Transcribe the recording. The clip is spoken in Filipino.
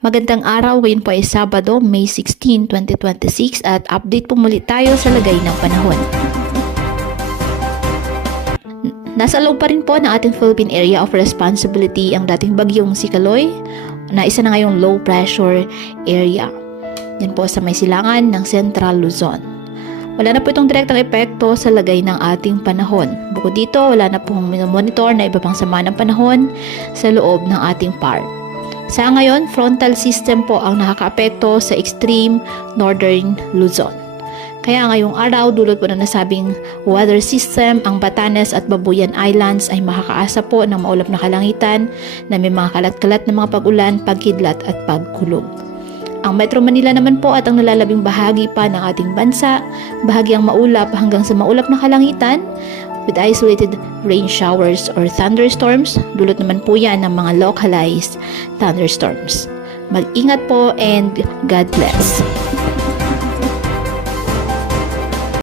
Magandang araw, ngayon po ay Sabado, May 16, 2026 at update po muli tayo sa lagay ng panahon. Nasa loob pa rin po ng ating Philippine Area of Responsibility ang dating bagyong si Kaloy na isa na ngayong low pressure area. Yan po sa may silangan ng Central Luzon. Wala na po itong direktang epekto sa lagay ng ating panahon. Bukod dito, wala na pong monitor na iba pang sama ng panahon sa loob ng ating PAR. Sa ngayon, frontal system po ang nakakaapekto sa extreme northern Luzon. Kaya ngayong araw, dulot po na nasabing weather system, ang Batanes at Babuyan Islands ay makakaasa po ng maulap na kalangitan na may mga kalat-kalat na mga pag-ulan, pagkidlat at pagkulog. Ang Metro Manila naman po at ang nalalabing bahagi pa ng ating bansa, bahagyang maulap hanggang sa maulap na kalangitan with isolated rain showers or thunderstorms. Dulot naman po yan ng mga localized thunderstorms. Mag-ingat po and God bless.